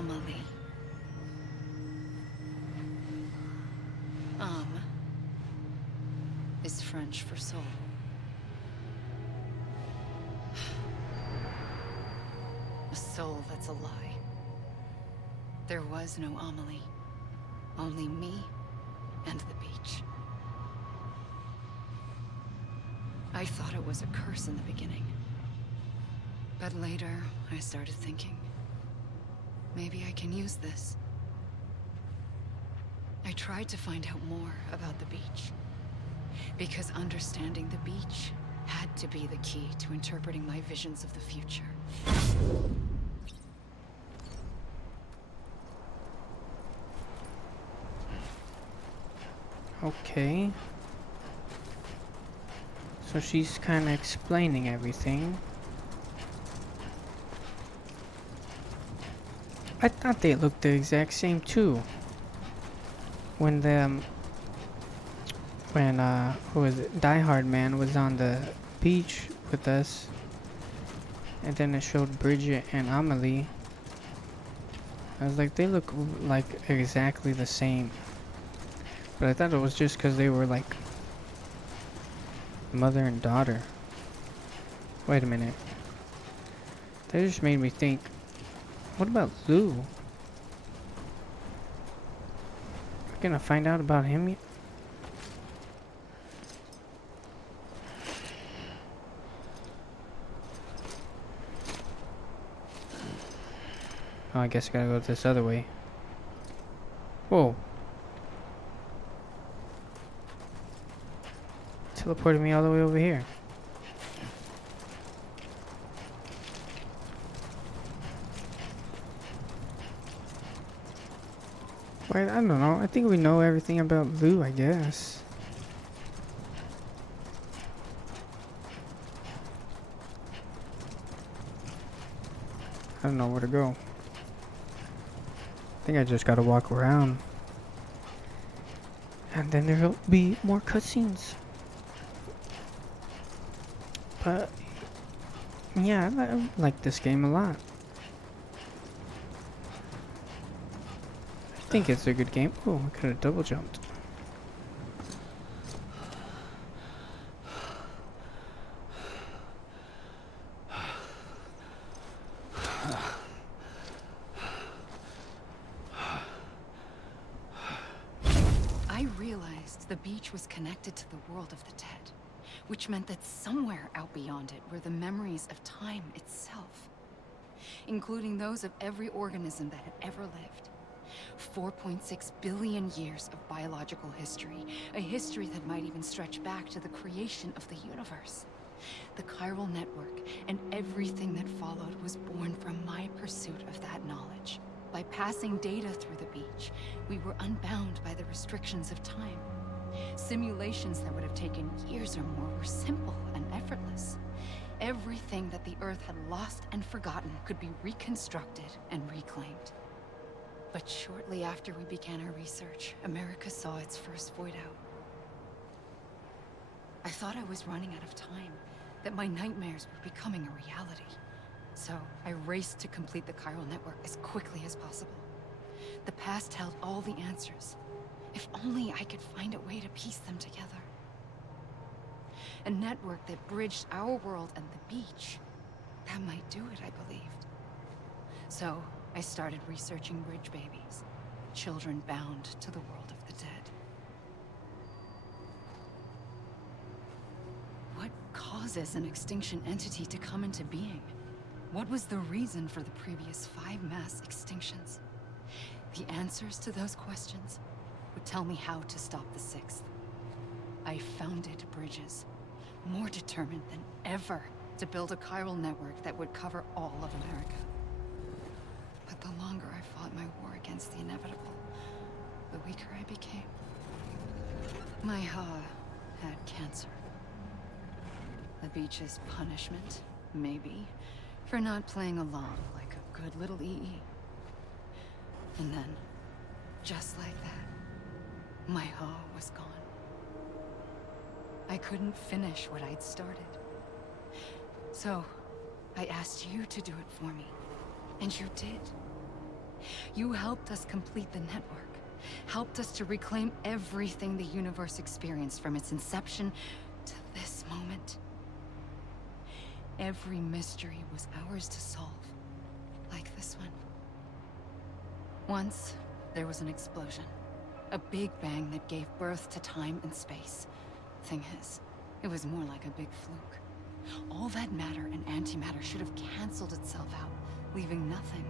Amelie. Âme is French for soul. A soul that's a lie. There was no Amelie. Only me and the beach. I thought it was a curse in the beginning. But later, I started thinking, maybe I can use this. I tried to find out more about the beach. Because understanding the beach had to be the key to interpreting my visions of the future. Okay. So she's kind of explaining everything. I thought they looked the exact same too. When who was it? Die Hard Man was on the beach with us, and then it showed Bridget and Amelie. I was like, they look like exactly the same. But I thought it was just because they were like mother and daughter. Wait a minute. That just made me think, what about Lou? We're gonna find out about him yet? Oh, I guess I gotta go this other way. Whoa. Teleported me all the way over here. Wait, I don't know. I think we know everything about Lou, I guess. I don't know where to go. I think I just gotta walk around. And then there'll be more cutscenes. But yeah, I like this game a lot. I think it's a good game. Oh, I could have double jumped. I realized the beach was connected to the world of the dead, which meant that somewhere out beyond it were the memories of time itself, including those of every organism that had ever lived. 4.6 billion years of biological history, a history that might even stretch back to the creation of the universe. The chiral network and everything that followed was born from my pursuit of that knowledge. By passing data through the beach, we were unbound by the restrictions of time. Simulations that would have taken years or more were simple and effortless. Everything that the Earth had lost and forgotten could be reconstructed and reclaimed. But shortly after we began our research, America saw its first void out. I thought I was running out of time, that my nightmares were becoming a reality. So I raced to complete the chiral network as quickly as possible. The past held all the answers. If only I could find a way to piece them together. A network that bridged our world and the beach. That might do it, I believed. So I started researching bridge babies, children bound to the world of the dead. What causes an extinction entity to come into being? What was the reason for the previous 5 mass extinctions? The answers to those questions would tell me how to stop the 6th. I founded bridges, more determined than ever to build a chiral network that would cover all of America. But the longer I fought my war against the inevitable, the weaker I became. My Ha had cancer. The beach's punishment, maybe, for not playing along like a good little EE. And then, just like that, my Ha was gone. I couldn't finish what I'd started. So, I asked you to do it for me. And you did. You helped us complete the network. Helped us to reclaim everything the universe experienced from its inception to this moment. Every mystery was ours to solve. Like this one. Once, there was an explosion. A big bang that gave birth to time and space. Thing is, it was more like a big fluke. All that matter and antimatter should have canceled itself out, leaving nothing.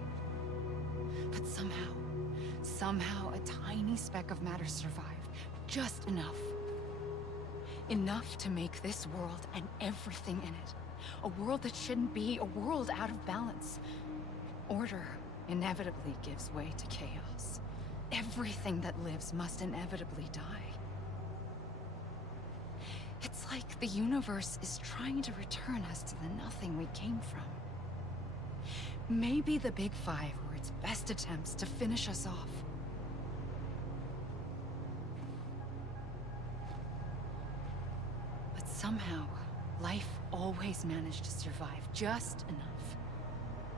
But somehow a tiny speck of matter survived. Just enough. Enough to make this world and everything in it. A world that shouldn't be, a world out of balance. Order inevitably gives way to chaos. Everything that lives must inevitably die. It's like the universe is trying to return us to the nothing we came from. Maybe the Big Five were its best attempts to finish us off. But somehow, life always managed to survive just enough.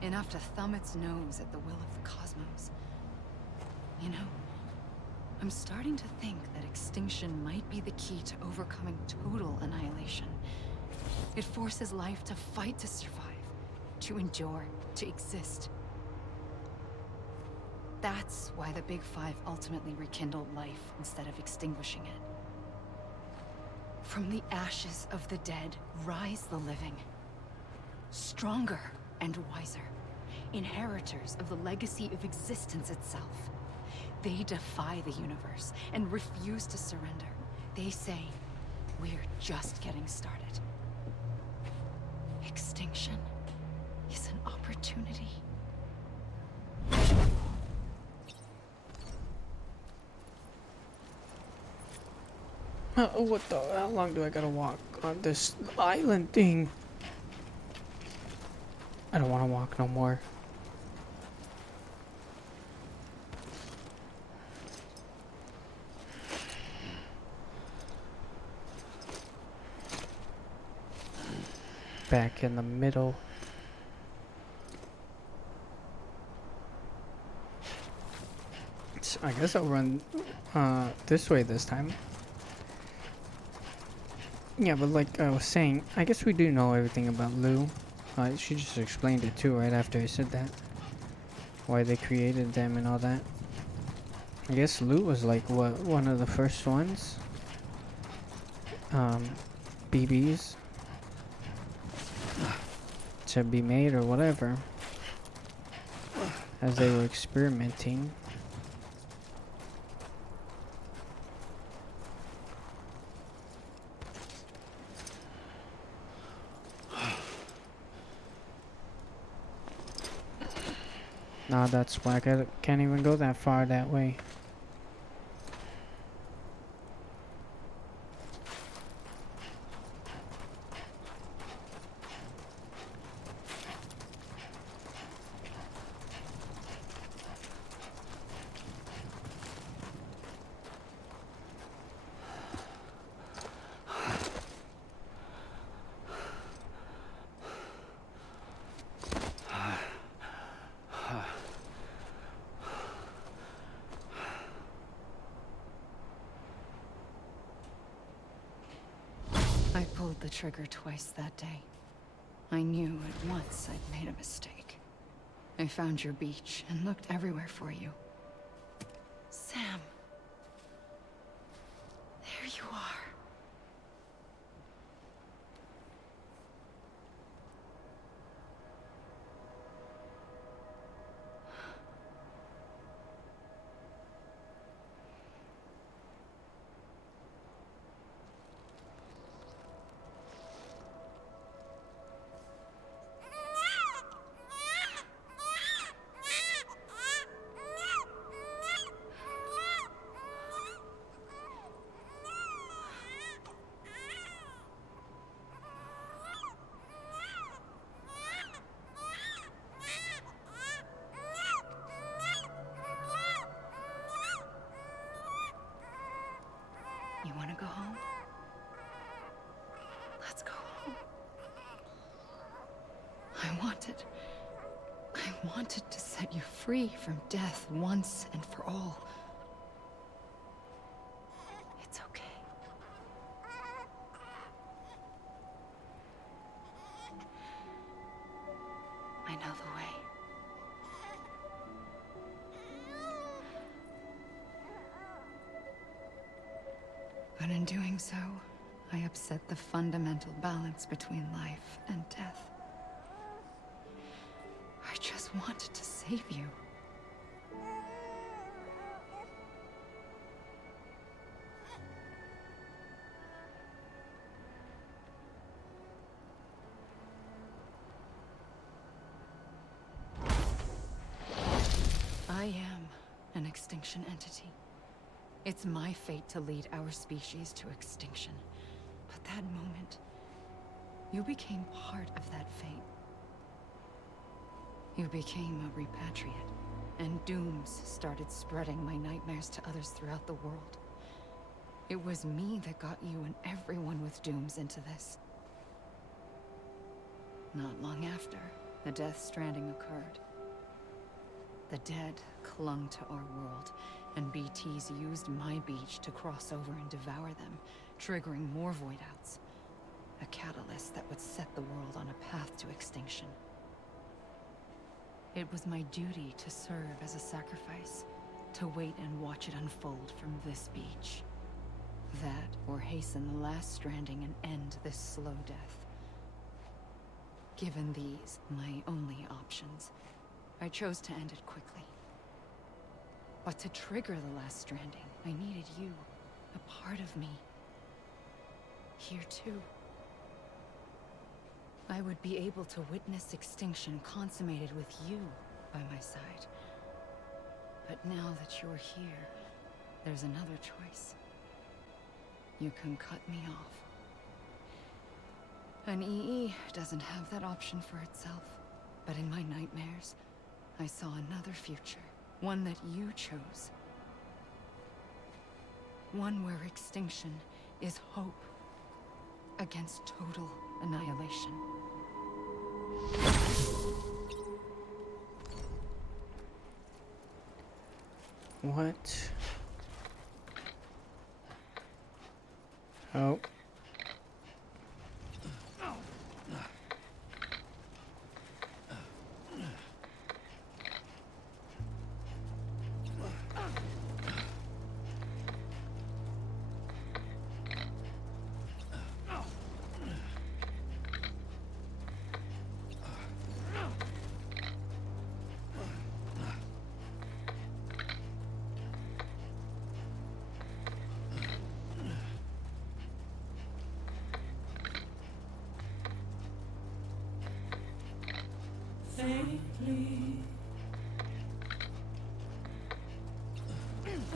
Enough to thumb its nose at the will of the cosmos. You know, I'm starting to think that extinction might be the key to overcoming total annihilation. It forces life to fight to survive, to endure, to exist. That's why the Big Five ultimately rekindled life instead of extinguishing it. From the ashes of the dead rise the living. Stronger and wiser. Inheritors of the legacy of existence itself. They defy the universe and refuse to surrender. They say, we're just getting started. Extinction is an opportunity. What the? How long do I gotta walk on this island thing? I don't want to walk no more. Back in the middle. I guess I'll run this way this time. Yeah, but like I was saying, I guess we do know everything about Lou. She just explained it too right after I said that. Why they created them and all that. I guess Lou was like what, one of the first ones? BBs to be made or whatever. As they were experimenting. Nah, that's whack. I can't even go that far that way. I pulled the trigger twice that day. I knew at once I'd made a mistake. I found your beach and looked everywhere for you. Sam. There you are. You want to go home? Let's go home. I I wanted to set you free from death once and for all. It's okay. I know the way. But in doing so, I upset the fundamental balance between life and death. I just wanted to save you. I am an extinction entity. It's my fate to lead our species to extinction. But that moment, you became part of that fate. You became a repatriate, and dooms started spreading my nightmares to others throughout the world. It was me that got you and everyone with dooms into this. Not long after, the Death Stranding occurred. The dead clung to our world, and BTs used my beach to cross over and devour them, triggering more void outs. A catalyst that would set the world on a path to extinction. It was my duty to serve as a sacrifice, to wait and watch it unfold from this beach. That, or hasten the last stranding and end this slow death. Given these, my only options, I chose to end it quickly. But to trigger the last stranding, I needed you, a part of me. Here too. I would be able to witness extinction consummated with you by my side. But now that you're here, there's another choice. You can cut me off. An EE doesn't have that option for itself. But in my nightmares, I saw another future. One that you chose. One where extinction is hope against total annihilation. What? Oh. Faintly,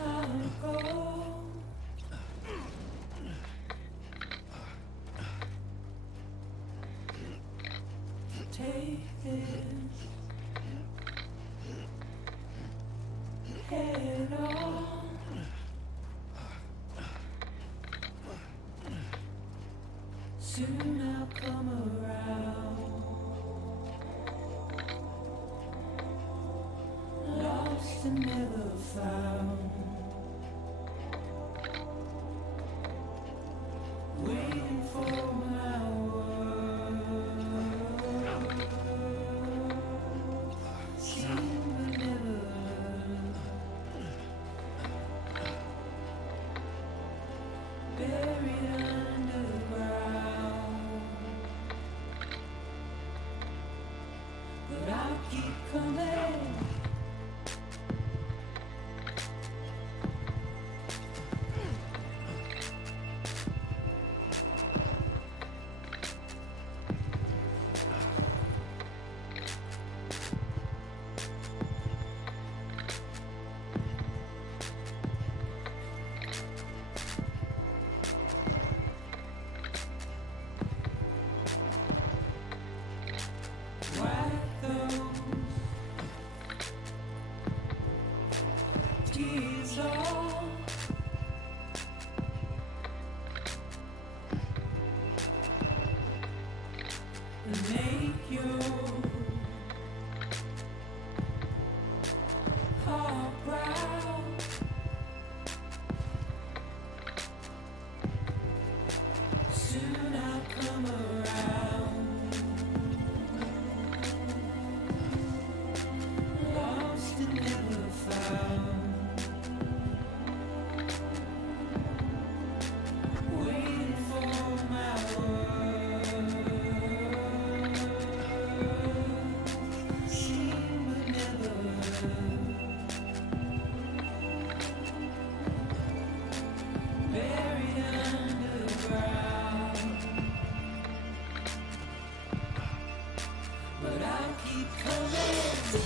I'll go. Take this head on. Soon I'll come around. Lost and never found. Waiting for my word. Seen but never learned. Buried underground. But I'll keep coming. Wipe those tears off. And make your I'll keep coming.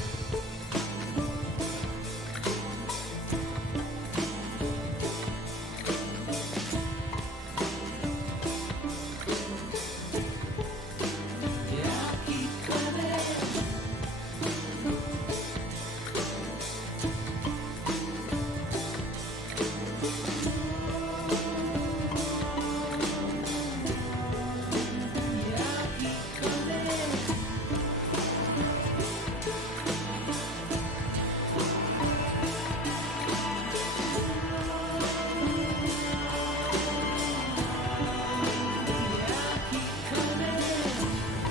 Yeah, I'll keep coming. Yeah, I'll keep coming. Yeah, I'll keep coming. Yeah, I'll keep coming. Yeah, I'll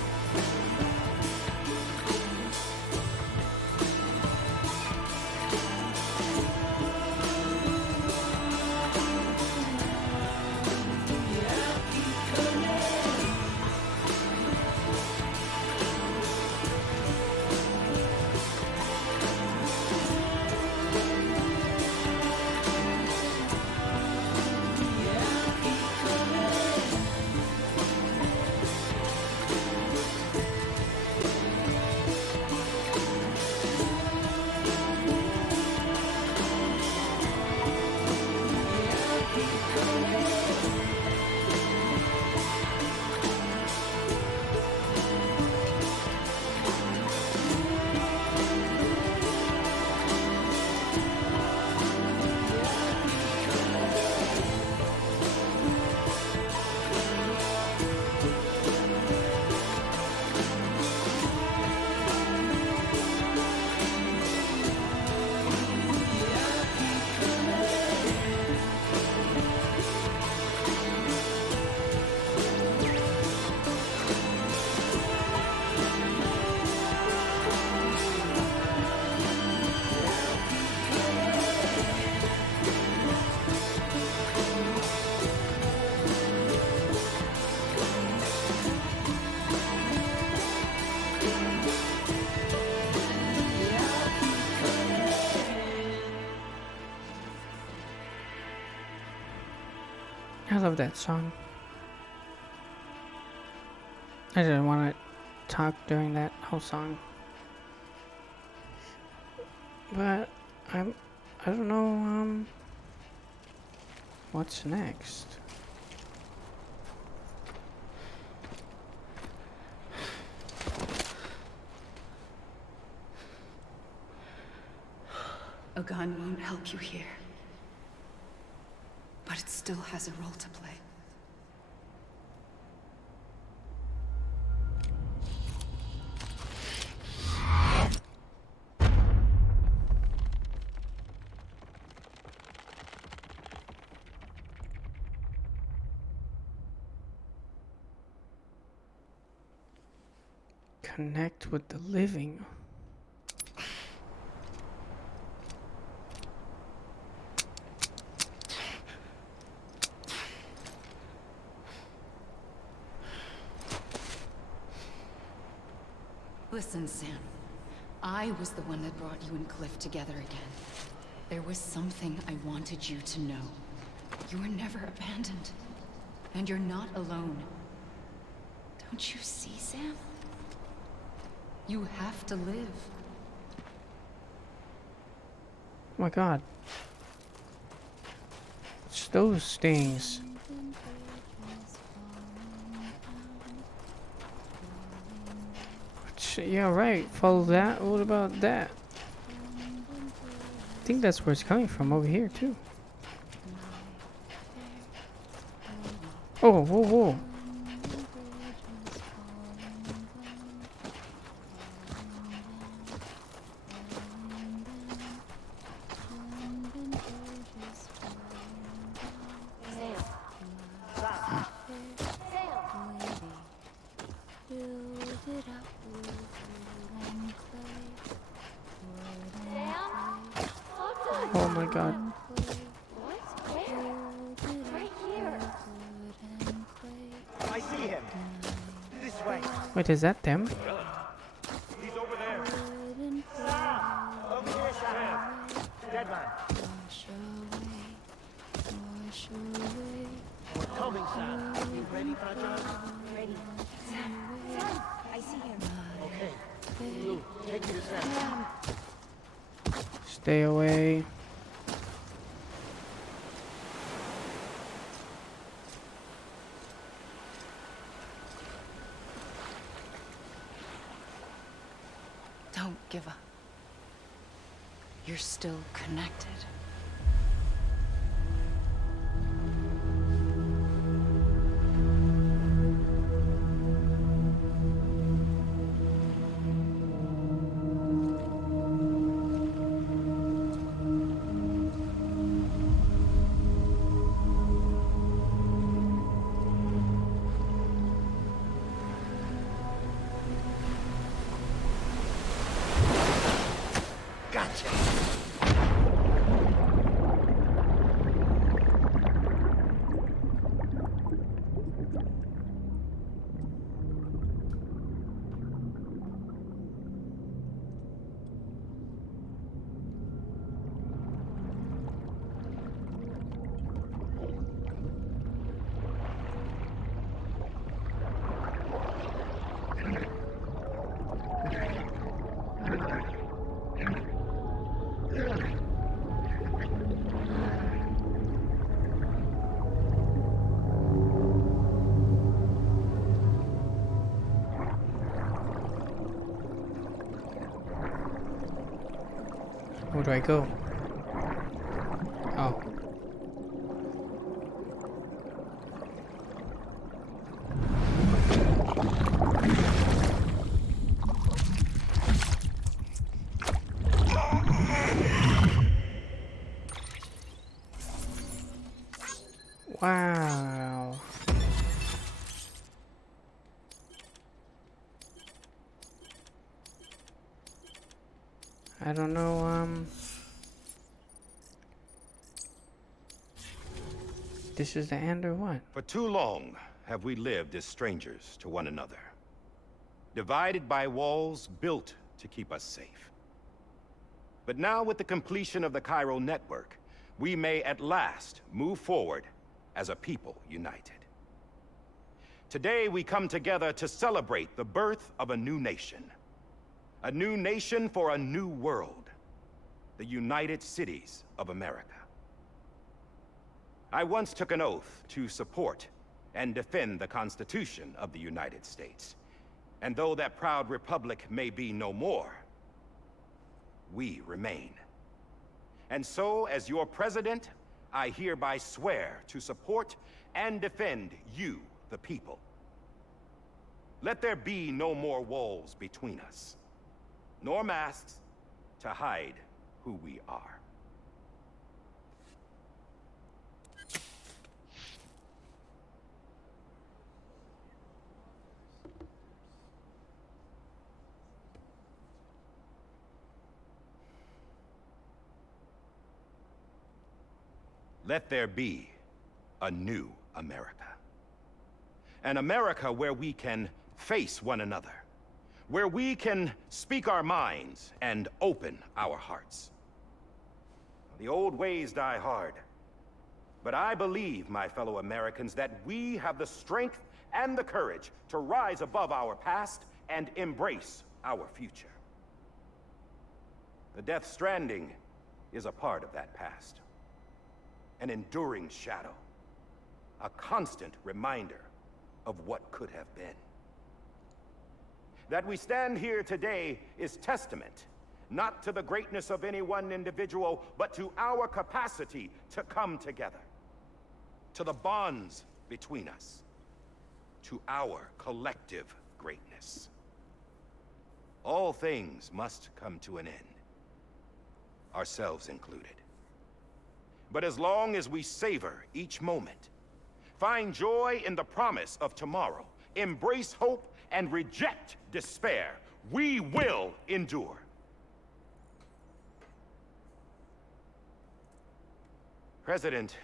keep coming. Yeah, I'll keep coming. I love that song. I didn't want to talk during that whole song, but I don't know what's next. A gun won't help you here. But it still has a role to play. Connect with the living. Listen, Sam. I was the one that brought you and Cliff together again. There was something I wanted you to know. You were never abandoned. And you're not alone. Don't you see, Sam? You have to live. Oh my god. It's those things. Yeah, right. Follow that. What about that? I think that's where it's coming from, over here, too. Oh, whoa, whoa. Oh my god. I see him. This way. Wait, is that them? He's over there. Over here, Sam. Dead man. We're coming, Sam. You ready for a job? Ready. Sam, I see him. Okay. Stay away. Don't give up. You're still connected. Gotcha. Where do I go? Oh. Wow. I don't know, this is the end or what? For too long have we lived as strangers to one another, divided by walls built to keep us safe. But now, with the completion of the Cairo network, we may at last move forward as a people united. Today we come together to celebrate the birth of a new nation. A new nation for a new world. The United Cities of America. I once took an oath to support and defend the Constitution of the United States. And though that proud republic may be no more, we remain. And so, as your president, I hereby swear to support and defend you, the people. Let there be no more walls between us, nor masks to hide who we are. Let there be a new America. An America where we can face one another, where we can speak our minds and open our hearts. The old ways die hard, but I believe, my fellow Americans, that we have the strength and the courage to rise above our past and embrace our future. The Death Stranding is a part of that past. An enduring shadow, a constant reminder of what could have been. That we stand here today is testament, not to the greatness of any one individual, but to our capacity to come together, to the bonds between us, to our collective greatness. All things must come to an end, ourselves included. But as long as we savor each moment, find joy in the promise of tomorrow, embrace hope, and reject despair, we will endure. President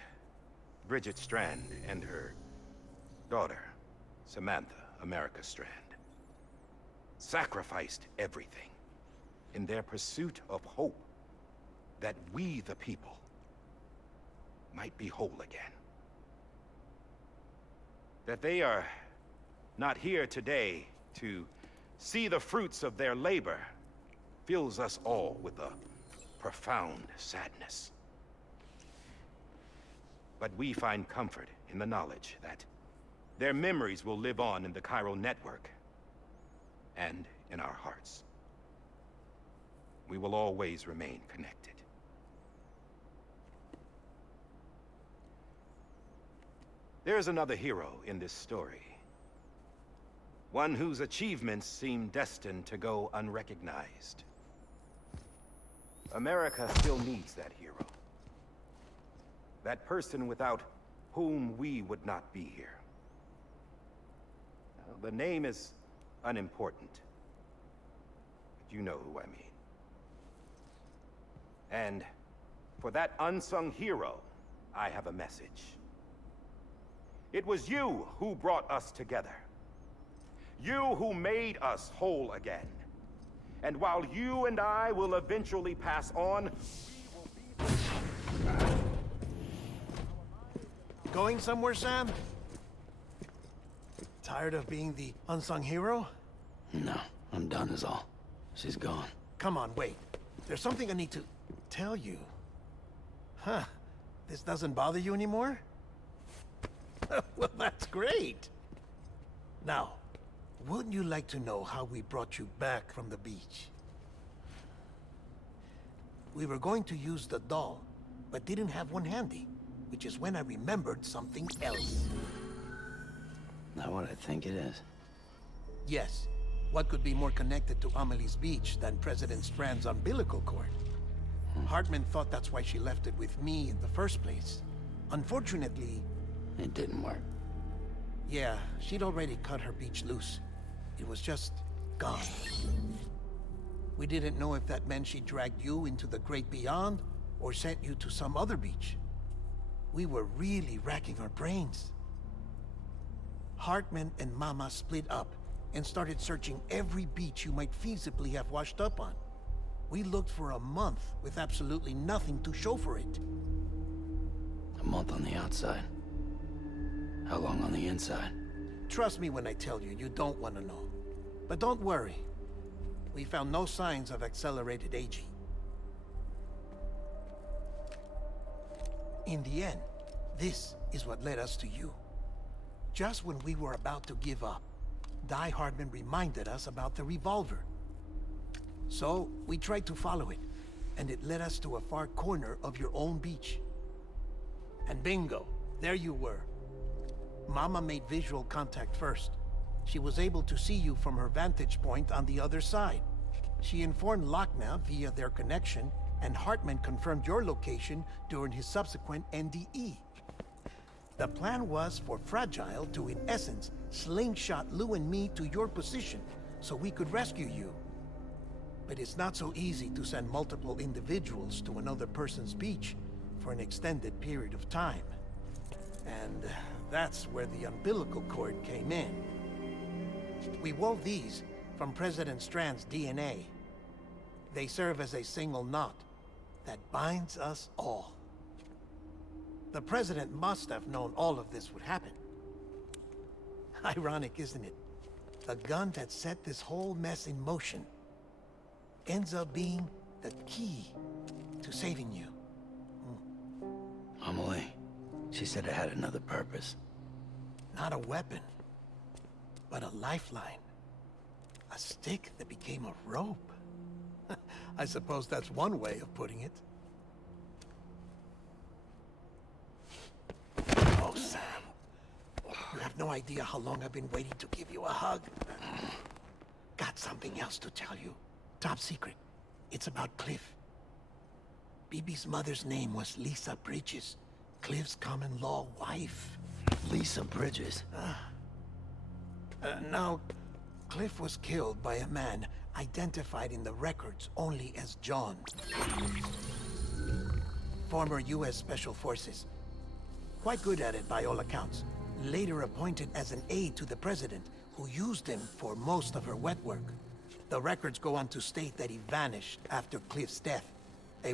Bridget Strand and her daughter, Samantha America Strand, sacrificed everything in their pursuit of hope that we, the people, might be whole again. That they are not here today to see the fruits of their labor fills us all with a profound sadness. But we find comfort in the knowledge that their memories will live on in the chiral network and in our hearts. We will always remain connected. There's another hero in this story. One whose achievements seem destined to go unrecognized. America still needs that hero. That person without whom we would not be here. The name is unimportant, but you know who I mean. And for that unsung hero, I have a message. It was you who brought us together. You who made us whole again. And while you and I will eventually pass on, Going somewhere, Sam? Tired of being the unsung hero? No, I'm done is all. She's gone. Come on, wait. There's something I need to tell you. Huh. This doesn't bother you anymore? Well, that's great. Now, wouldn't you like to know how we brought you back from the beach? We were going to use the doll, but didn't have one handy, which is when I remembered something else. Not what I think it is. Yes. What could be more connected to Amelie's beach than President Strand's umbilical cord? Hartman thought that's why she left it with me in the first place. Unfortunately... It didn't work. Yeah, she'd already cut her beach loose. It was just gone. We didn't know if that meant she dragged you into the great beyond, or sent you to some other beach. We were really racking our brains. Hartman and Mama split up and started searching every beach you might feasibly have washed up on. We looked for a month with absolutely nothing to show for it. A month on the outside. How long on the inside? Trust me when I tell you, you don't want to know. But don't worry. We found no signs of accelerated aging. In the end, this is what led us to you. Just when we were about to give up, Die Hardman reminded us about the revolver. So, we tried to follow it, and it led us to a far corner of your own beach. And bingo, there you were. Mama made visual contact first. She was able to see you from her vantage point on the other side. She informed Lochna via their connection, and Hartman confirmed your location during his subsequent NDE. The plan was for Fragile to, in essence, slingshot Lou and me to your position, so we could rescue you. But it's not so easy to send multiple individuals to another person's beach for an extended period of time. And that's where the umbilical cord came in. We wove these from President Strand's DNA. They serve as a single knot that binds us all. The President must have known all of this would happen. Ironic, isn't it? The gun that set this whole mess in motion ends up being the key to saving you. Amelie. She said it had another purpose. Not a weapon, but a lifeline. A stick that became a rope. I suppose that's one way of putting it. Oh, Sam. You have no idea how long I've been waiting to give you a hug. Got something else to tell you. Top secret. It's about Cliff. BB's mother's name was Lisa Bridges, Cliff's common-law wife. Lisa Bridges. Now, Cliff was killed by a man identified in the records only as John. Former U.S. Special Forces. Quite good at it by all accounts. Later appointed as an aide to the president, who used him for most of her wet work. The records go on to state that he vanished after Cliff's death. A